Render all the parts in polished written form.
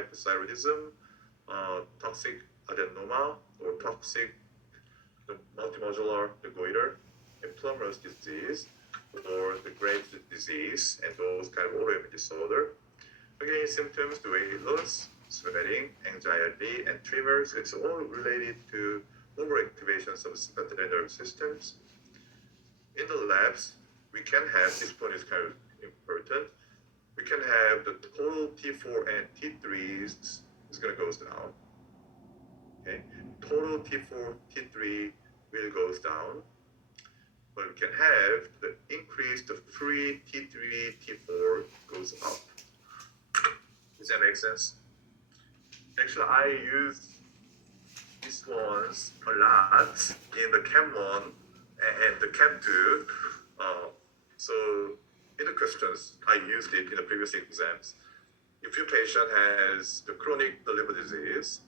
hypothyroidism, toxic adenoma or toxic multimodular goiter, Plummer's disease, or the Graves' disease, and those kind of autoimmune disorder. Again, symptoms, the weight loss, sweating, anxiety, and tremors. It's all related to overactivations of sympathetic nervous systems. In the labs, we can have, this point is kind of important, we can have the total T4 and T3s is going to go down. Okay, total T4, T3 really goes down. But we can have the increase, the free T3, T4 goes up. Does that make sense? Actually, I use these ones a lot in the Chem 1 and the Chem 2. So in the questions, I used it in the previous exams. If your patient has the chronic liver disease,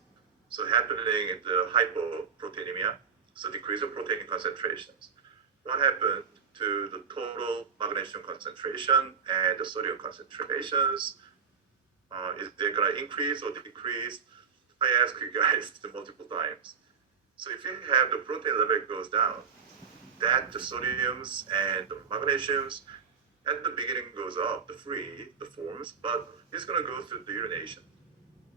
so happening in the hypoproteinemia, so decrease of protein concentrations, what happened to the total magnesium concentration and the sodium concentrations? Is they going to increase or decrease? I ask you guys multiple times. So if you have the protein level goes down, that the sodiums and the magnesiums at the beginning goes up, the forms, but it's going to go through the urination.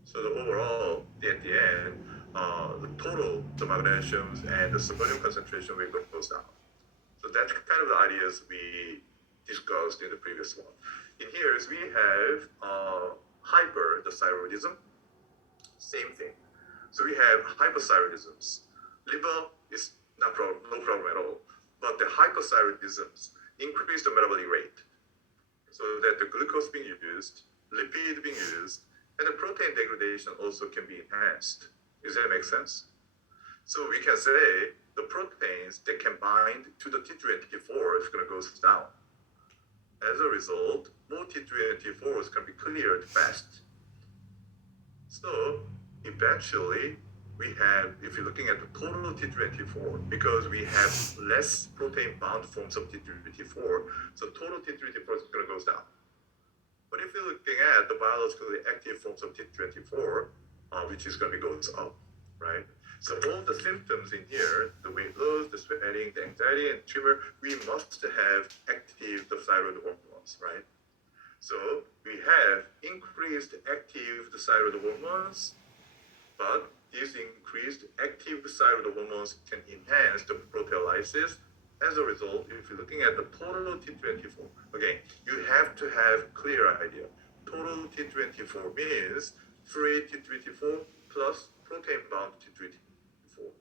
So the overall, at the end, the total, the magnesiums and the sodium concentration will goes down. So that's kind of the ideas we discussed in the previous one. In here is we have hyperthyroidism, same thing. So we have hypothyroidisms. Liver is no problem at all. But the hypothyroidisms increase the metabolic rate so that the glucose being used, lipid being used, and the protein degradation also can be enhanced. Does that make sense? So we can say the proteins that can bind to the T3 and T4 is going to go down. As a result, more T3 and T4 is going to be cleared fast. So eventually, we have, if you're looking at the total T3 and T4, because we have less protein-bound forms of T3 and T4, so total T3 and T4 is going to go down. But if you're looking at the biologically active forms of T3 and T4, which is going to be goes up, right? So all the symptoms in here, the weight loss, the sweating, the anxiety, and tremor, we must have active the thyroid hormones, right? So we have increased active the thyroid hormones, but these increased active thyroid hormones can enhance the proteolysis. As a result, if you're looking at the total T3 and T4, again, you have to have clear idea. Total T3 and T4 means free T3, T4 plus protein-bound T3, T4,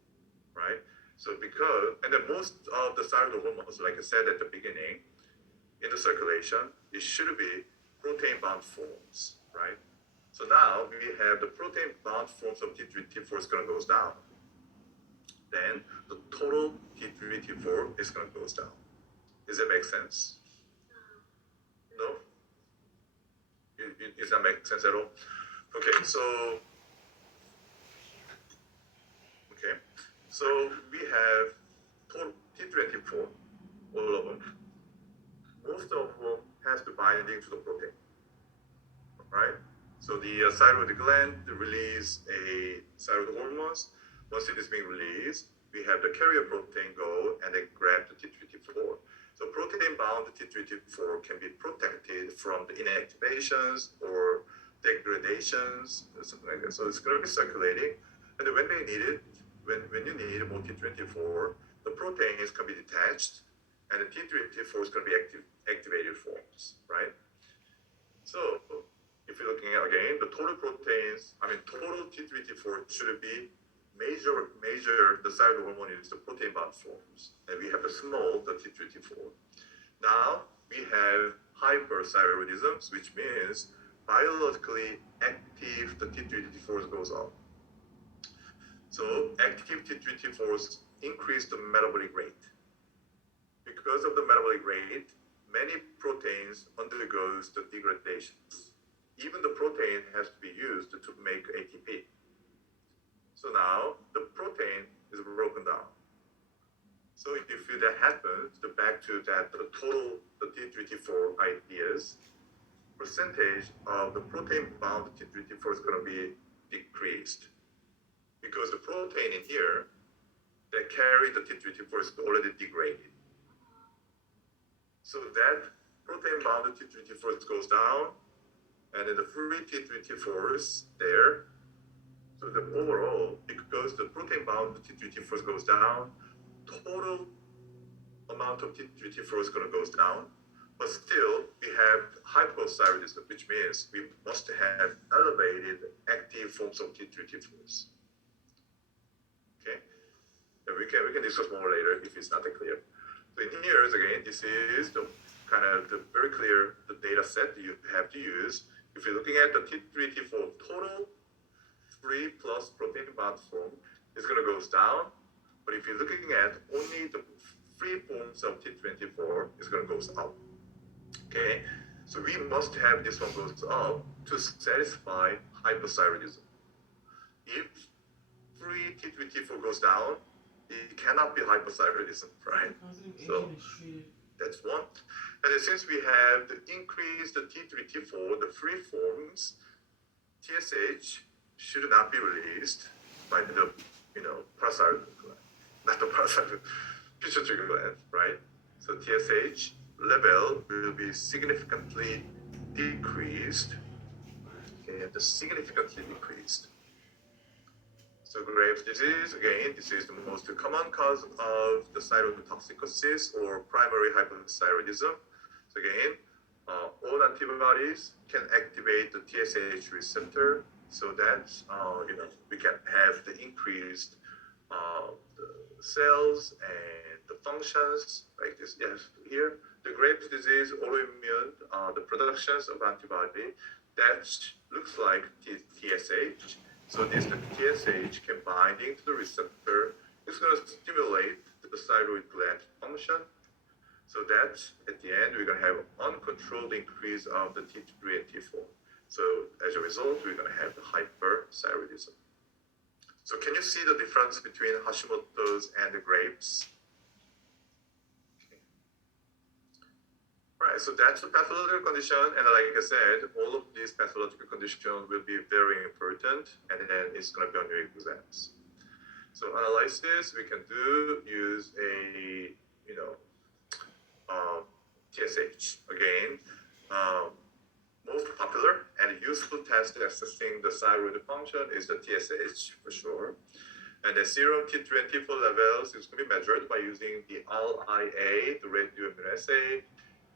right? So because, and then most of the thyroid hormones, like I said at the beginning, in the circulation, it should be protein-bound forms, right? So now we have the protein-bound forms of T3, T4 is going to go down. Then the total T3, T4 is going to go down. Does that make sense? No? Does that make sense at all? Okay, so we have total T3 and T4, all of them. Most of them has to binding to the protein, right? So the thyroid gland release a thyroid hormones. Once it is being released, we have the carrier protein go and then grab the T3, T4. So protein-bound T3, T4 can be protected from the inactivations or degradations, or something like that. So it's going to be circulating, and then when they need it, when you need more T3 and T4, the proteins can be detached, and the T3 and T4 is going to be activated forms, right? So if you're looking at, again, the total proteins, total T3, T4 should be major, the thyroid hormone is the protein-bound forms. And we have the small, the T3, T4. Now, we have hyperthyroidism, which means biologically active, the T3, T4 goes up. So active T3, T4s increase the metabolic rate. Because of the metabolic rate, many proteins undergoes the degradations. Even the protein has to be used to make ATP. So now the protein is broken down. So if that happens, back to that, the total, the T3, T4 ideas, percentage of the protein-bound T3T4 is going to be decreased because the protein in here that carry the T3T4 is already degraded. So that protein-bound T3T4 goes down, and then the free T3T4s there. So the overall, because the protein-bound T3T4 goes down, total amount of T3T4 is going to go down. But still, we have hypothyroidism, which means we must have elevated active forms of T3T4s. Okay, and we can discuss more later if it's not that clear. So in here, again, this is the kind of the very clear the data set that you have to use. If you're looking at the T3T4 total free plus protein bound form, it's going to go down. But if you're looking at only the free forms of T24, it's going to go up. Okay, so we must have this one goes up to satisfy hypothyroidism. If free T3T4 goes down, it cannot be hypothyroidism, right? So that's one. And then since we have the increased T3T4, the free forms, TSH should not be released by the parathyroid gland, not the parathyroid, pituitary gland, right? So TSH level will be significantly decreased. Okay, and significantly decreased. So Graves' disease, again, this is the most common cause of the thyrotoxicosis or primary hypothyroidism. So again, all antibodies can activate the TSH receptor so that we can have the increased the cells and the functions like this. Yes, here the Graves' disease autoimmune, the productions of antibody that looks like TSH. So this the TSH can binding to the receptor. It's going to stimulate the thyroid gland function. So that at the end we're going to have uncontrolled increase of the T3 and T4. So as a result, we're going to have hyperthyroidism. So can you see the difference between Hashimoto's and the Graves'? Okay. Right, so that's the pathological condition, and like I said, all of these pathological conditions will be very important, and then it's going to be on your exams. So analysis we can use a TSH again. Most popular and useful test assessing the thyroid function is the TSH for sure. And the serum T3 and T4 levels is going to be measured by using the RIA, the radioimmunoassay,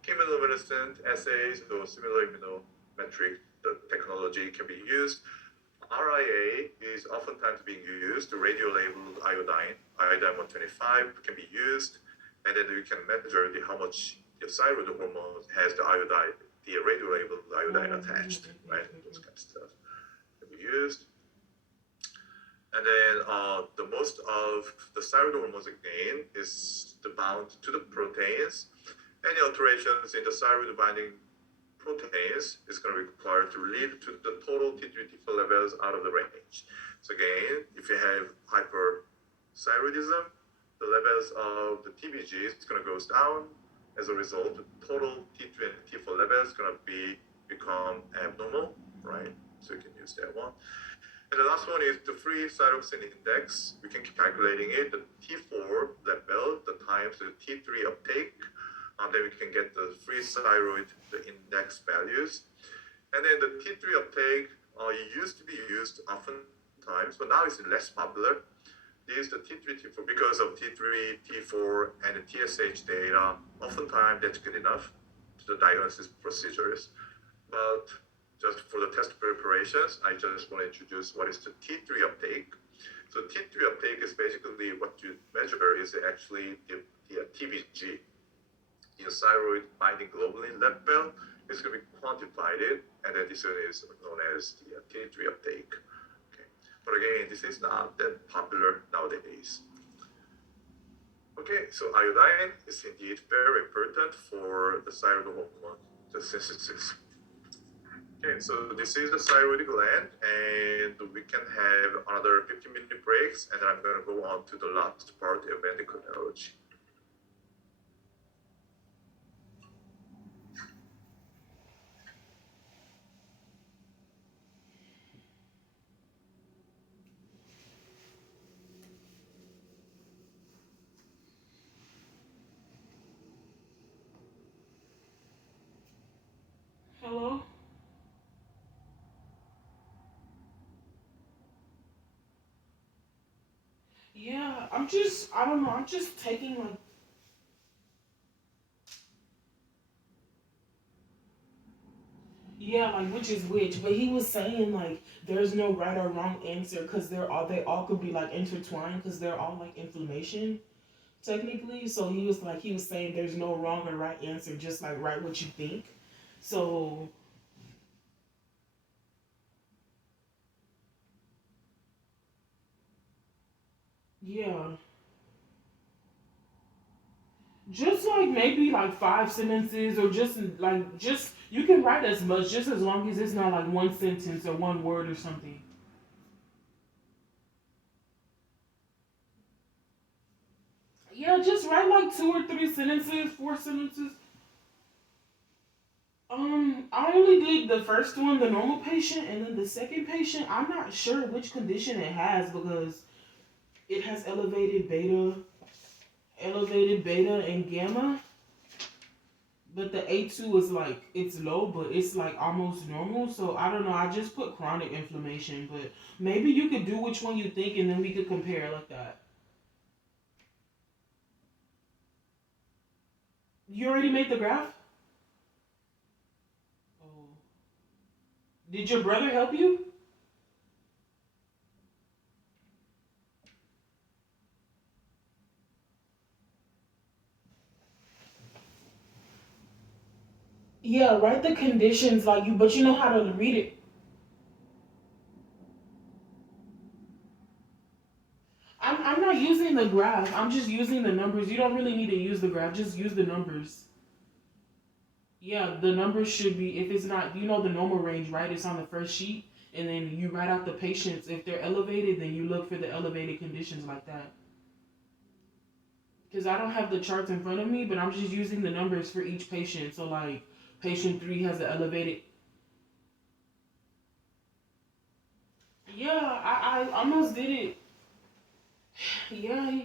chemiluminescent assays, or similar immunometric technology can be used. RIA is oftentimes being used, the radio-labeled iodine 125 can be used, and then you can measure how much the thyroid hormone has the iodine, the radio-labeled iodine attached, right? Those kind of stuff can be used. And then the most of the thyroid hormones again is bound to the proteins. Any alterations in the thyroid binding proteins is going to be required to lead to the total T3, T4 levels out of the range. So again, if you have hyperthyroidism, the levels of the TBG is going to go down. As a result, the total T3 and T4 levels is going to become abnormal, right? So you can use that one. And the last one is the free thyroxine index. We can keep calculating it, the T4 level, the times the T3 uptake. Then we can get the free thyroid, the index values. And then the T3 uptake, it used to be used oftentimes, but now it's less popular. This is the T3, T4, because of T3, T4, and the TSH data, oftentimes that's good enough to the diagnosis procedures. But just for the test preparations, I just want to introduce what is the T3 uptake. So T3 uptake is basically what you measure is actually the TBG. The thyroid binding globulin level is going to be quantified, and then this one is known as the T3 uptake. Okay. But again, this is not that popular nowadays. Okay, so iodine is indeed very important for the thyroid hormone, the synthesis. Okay, so this is the thyroid gland, and we can have another 15-minute breaks, and then I'm going to go on to the last part of endocrinology. I don't know, I'm just taking like, yeah, like which is which. But he was saying like there's no right or wrong answer because they all could be like intertwined because they're all like inflammation technically. So he was saying there's no wrong or right answer, just like write what you think. So yeah, just like maybe like 5 sentences or just you can write as much just as long as it's not like one sentence or one word or something. Yeah, just write like 2 or 3 sentences, 4 sentences. I only did the first one, the normal patient, and then the second patient. I'm not sure which condition it has because it has elevated beta and gamma. But the A2 is like it's low, but it's like almost normal. So I don't know. I just put chronic inflammation, but maybe you could do which one you think, and then we could compare like that. You already made the graph. Oh, did your brother help you? Yeah, write the conditions like you, but you know how to read it. I'm not using the graph. I'm just using the numbers. You don't really need to use the graph. Just use the numbers. Yeah, the numbers should be, if it's not, you know the normal range, right? It's on the first sheet. And then you write out the patients. If they're elevated, then you look for the elevated conditions like that. Because I don't have the charts in front of me, but I'm just using the numbers for each patient. So, like, patient 3 has an elevated. Yeah, I almost did it. Yeah.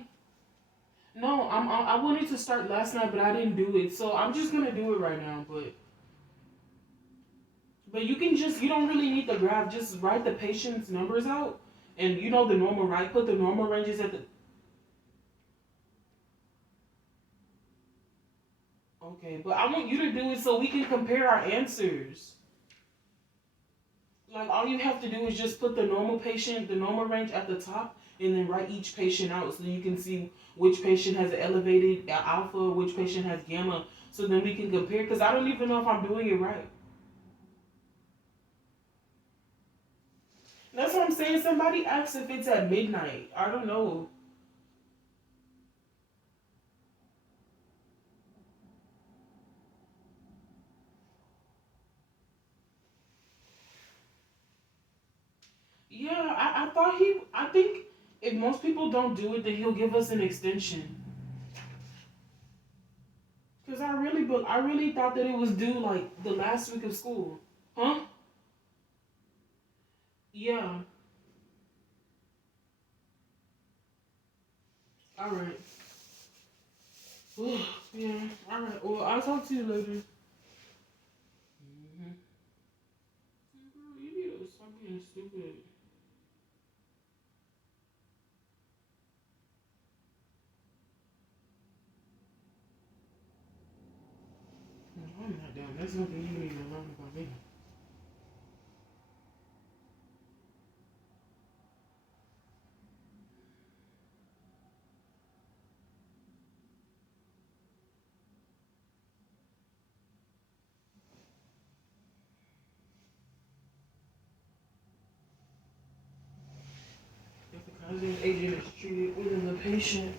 No, I wanted to start last night, but I didn't do it. So I'm just gonna do it right now. But you can just, you don't really need the graph. Just write the patient's numbers out, and you know the normal, right? Put the normal ranges at the. Okay, but I want you to do it so we can compare our answers. Like all you have to do is just put the normal patient, the normal range at the top, and then write each patient out so you can see which patient has an elevated alpha, which patient has gamma, so then we can compare. Because I don't even know if I'm doing it right. That's what I'm saying. Somebody asks if it's at midnight. I don't know. Yeah, I thought I think if most people don't do it, then he'll give us an extension. Cause I really thought that it was due like the last week of school. Huh? Yeah. All right. Yeah. All right. Well, I'll talk to you later. Mm-hmm. Girl, you need to stop being stupid. No, I'm not done. That's something you need to learn about me. If the cousin's agent is treated within the patient